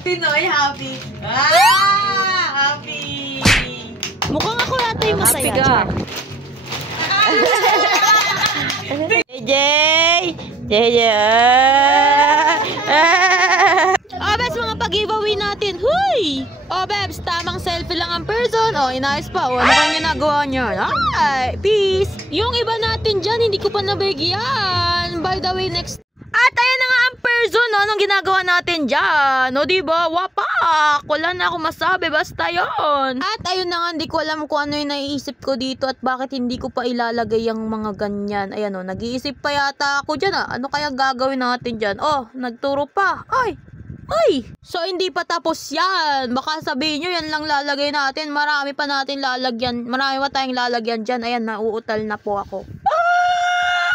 Pinoy happy. Happy. Mukhang ako yata yung masaya. JJ. Oh, Bebs, mga pag-giveaway natin. Huy! Oh, Bebs, tamang selfie lang ang person. Oh, inayos pa. Oh, ano kang ginagawa niya? Ay, peace. Yung iba natin dyan, hindi ko pa nabigyan. By the way, next. At ayan na nga ang person, no? Anong ginagawa natin dyan? O, diba? Wapak! Wala na ako masabi, basta yon. At ayun na nga, hindi ko alam kung ano yung naiisip ko dito at bakit hindi ko pa ilalagay yung mga ganyan. Ayan o, nag-iisip pa yata ako dyan Ano kaya gagawin natin dyan? Oh, nagturo pa. Ay! So, hindi pa tapos yan. Baka sabihin nyo, yan lang lalagay natin. Marami pa natin lalagyan. Marami pa tayong lalagyan dyan. Ayan, nauutal na po ako.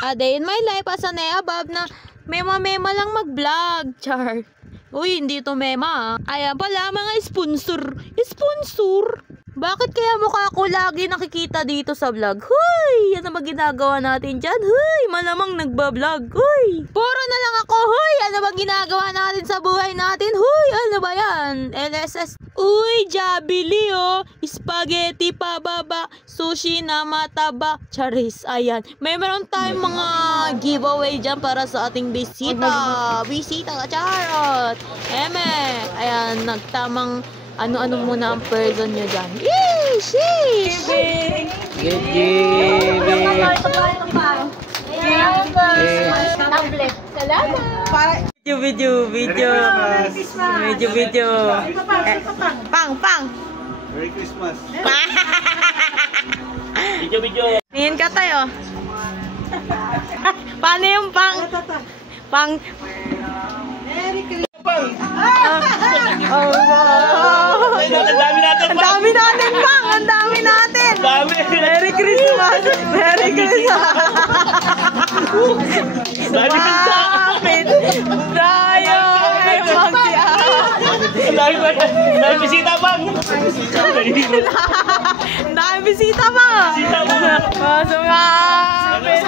A day in my life as a Nea Bob na mema lang mag-vlog. Char. Uy, hindi to mema. Ayan pala, mga sponsor. Bakit kaya mukha ako lagi nakikita dito sa vlog? Huy! Ano ba ginagawa natin dyan? Huy! Malamang nagbablog. Huy! Puro na lang ako. Huy! Ano ba ginagawa natin sa buhay natin? Huy! Ano ba yan? LSS. Uy! Jabili Spaghetti pababa. Sushi na mataba. Charis. Ayan. Meron tayong mga giveaway dyan para sa ating bisita. Bisita. Charot. Ayan. Nagtamang ano-ano muna ang person nyo dyan. Yay! Sheesh! Giving! Tablet. Salamat. Video. Pang! Merry Christmas! Video! Tingin ka tayo. Paano yung pang? Merry Christmas. Ang dami natin, Pang! Ang dami natin! Merry Christmas! Bakit? Tayo! Dami bisita, Pang! Dami bisita, Pang! Sumapit!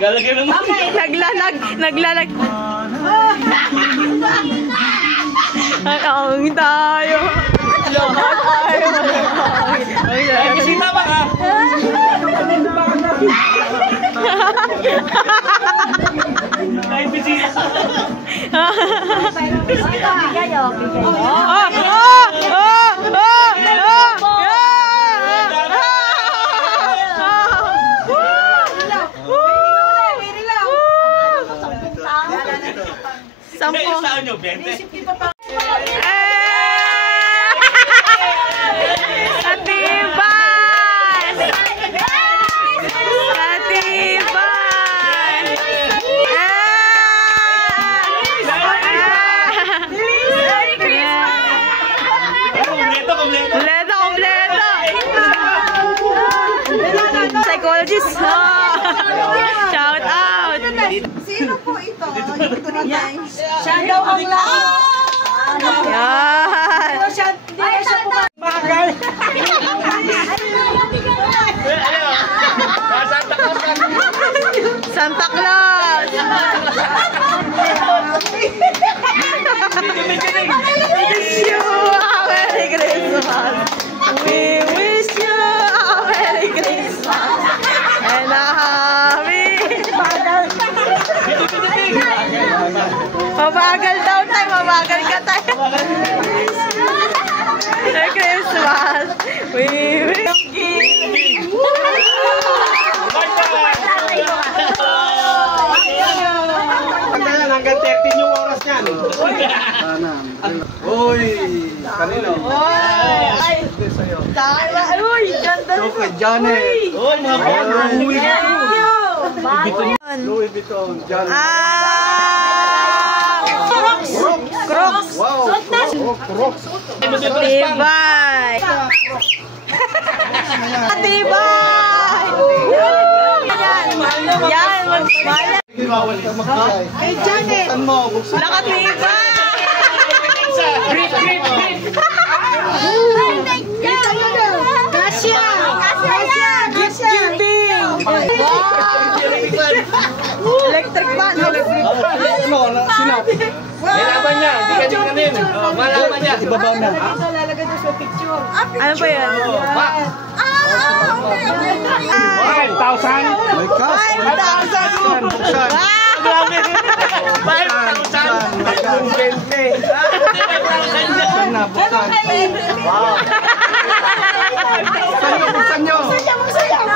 Galagay ng Naglalag! Ang tayo! Lahat ay Dami bisita, Pang! Dami bisita! Sampo. Psychologist. Shout out. Sino po ito? Siya daw ang lahat. Yan. Bagal. Santa Claus. We wish you a Merry Christmas and a happy. Mabagal daw tayo, mabagal ka tayo. Merry Christmas. We wish you. Hanggang 13 yung oras niyan. Uy! Kanino? Ay! Uy! Ganda nito! Okay, Janet! Oh, mga Louis Vuitton! Janet! Crocs! Wow! Crocs! Tibay! Tibay! Yan! Mahal! Ay, Janet! Lakat tibay! Kasya! Gift giving! Wow! Electric fan! Sinap. Malaman niya, hindi ka din kanin. Malaman niya. Ibabaw na. Ito lalagay doon sa picture. Ano ba yan? My cash. 5,000! Buksan. Grabe. 5,000. Buksan na, buksan. Wow. Buksan nyo. Buksan!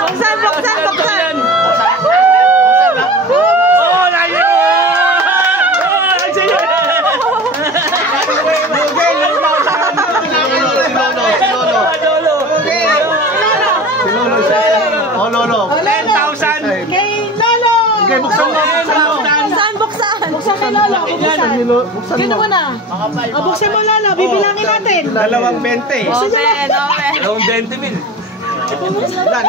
Oh, layo! Oh, Lolo. 10,000. Kay Lolo! Okay, buksan mo. Buksan kay Lolo. Buksan Sino mo. mo na? Buksan mo Lolo, bibilangin natin. Dalawang 20. Open! Dalawang 20,000.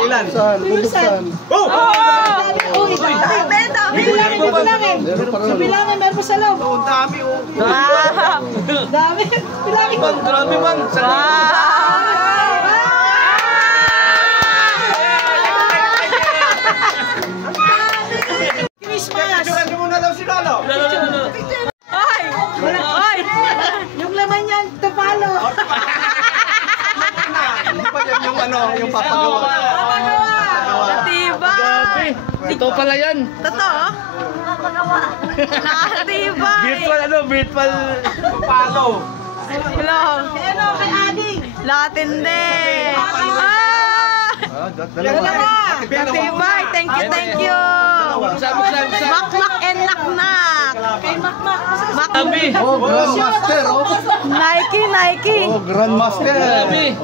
Ilan? Buksan. Oh! Uy, bilangin. Bilangin, meron pa sa loob. Ang dami, oh. Wow! Dami. Bilangin mo. Grabe man. Christmas. Ano muna daw si Lolo? Ay! Ay! Yung laman yan, tupalo. Hindi pa yan yung papagawa. Natibay! Ito pala yan. Totoo? Nakatibay! Virtual palo. Hello! Ano, kay Ading. Lakatindi! Natibay! Thank you! Makmak and naknak! Kay Makmak. Sabi. Oh, Grandmaster, oh. Nike! Oh, Grandmaster. Sabi.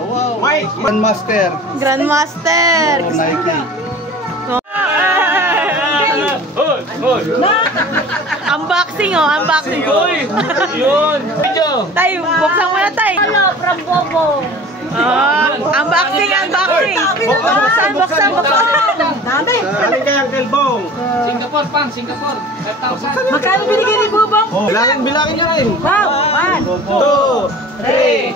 Grandmaster. Grandmaster! Oh, Nike. Unboxing unboxing! Uy! Yun! Video! Tay, buksan mo na tay! Hello, from Bobo. Unboxing! Buksan! Dami. Galing kay Uncle Bong. Singapore, 5,000. Magkano binigay ni Bubong? Oh, bilangin nyo rin. Wow, 1, 2, 3,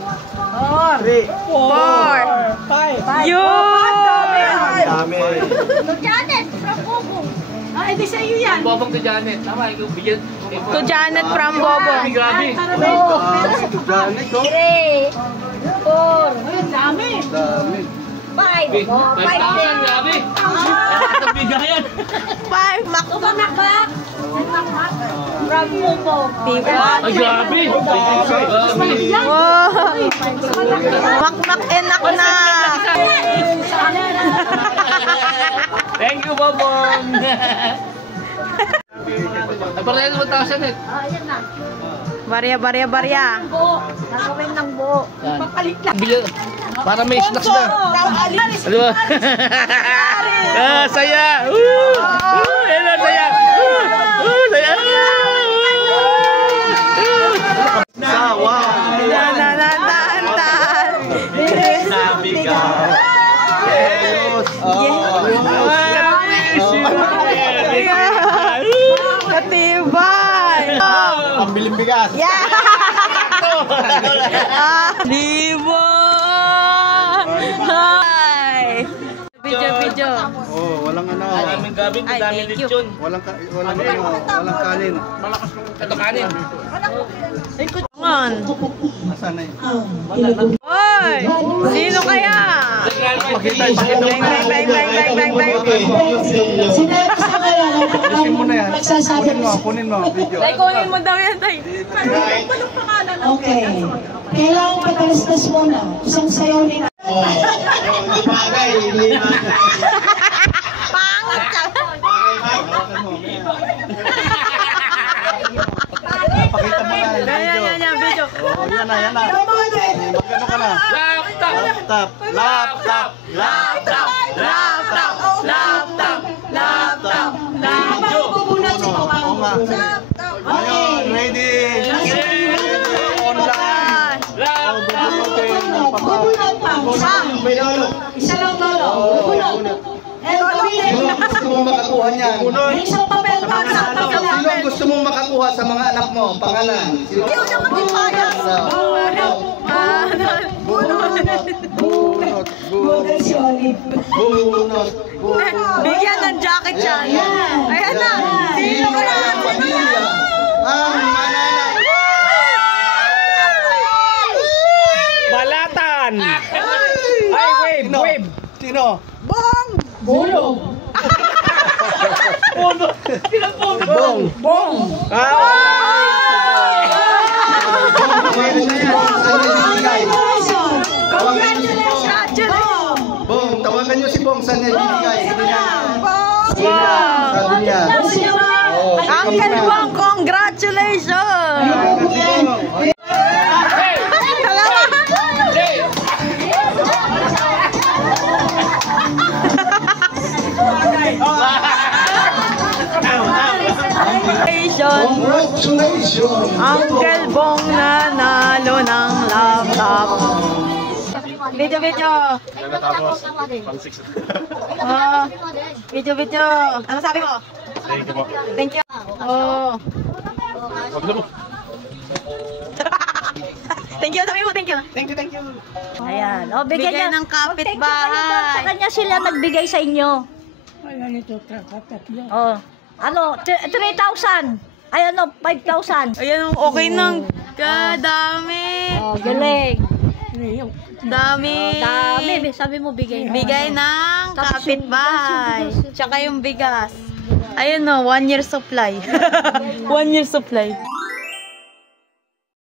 4! Yun! Dami. Janet, from Bubong. Ah, hindi sa iyo yan. Bobong to Janet. Tama, ikaw bigyan. To Janet from Bobo. Grabe. Janet, oh. 3, 4. Dami. Dami. 5. 5,000, grabe. Sa bigayan. 5 mak Makmak. From Bubong. diba? Ay, grabe. Grabe. Wow! Makmak and naknak! Thank you, Bobong. Ay, parehas 1,000 eh. Ayan na. Barya. Buo. Nakawin ng buo. Papalit lang. Bigyan. Para may snacks na. Ano ba? Saya! Hello, saya! Saya! Sawa. Nananantan! Sabi ka. Yes. Katibay! Ang biling bigas. Yeah! Diba? Hi! Video. Oh, walang ano. Maraming gabi, Ay, madaming thank you. lechon. Walang kanin. Ito kanin. On. Nasaan na yun? Hoy! Sino kaya? Pakita. Bang. Alisin mo na yan. Kunin mo. Video. Tay, kunin mo daw yan, tay. Okay. Kailangan patalastas muna. Isang sayaw ni Pangat ka. Pakita mo na yung video. Yan, video. Oh, yan na. Magkano ka na? Laptop. Oo nga. Ayun, ready. Online. Isa lang lolo. Bunot. Sino gusto mong makakuha niyan? Isang papel pa sa Sino gusto mong makakuha sa mga anak mo? Pangalan? Sino? Bunot. Bunot si Olive. Bunot. Bigyan ng jacket yan. Ayan na. Sino ang pamilya Ang mananalo. Balatan! Ay, wave! Sino? Bulog. Bong. Bong, tawagan niyo si Bong. Saan niya ibibigay? Sabi niya. Uncle Bong, congratulations! Congratulations! Uncle Bong nanalo ng laptop. Video. Video. Ano sabi mo? Thank you. Oh. Thank you, sabi mo, thank you. Thank you. Ayan. O, Bigay bigyan niya. ng kapitbahay. Sa kanya sila nagbigay sa inyo. Oh. Ano, 3,000. Ay, ano, 5,000. Ayan, okay nang kadami. Oh, galing. Dami. Dami. Sabi mo, bigay. Bigay ng kapitbahay. Tsaka yung bigas. Ayun no, 1 year supply. 1 year supply.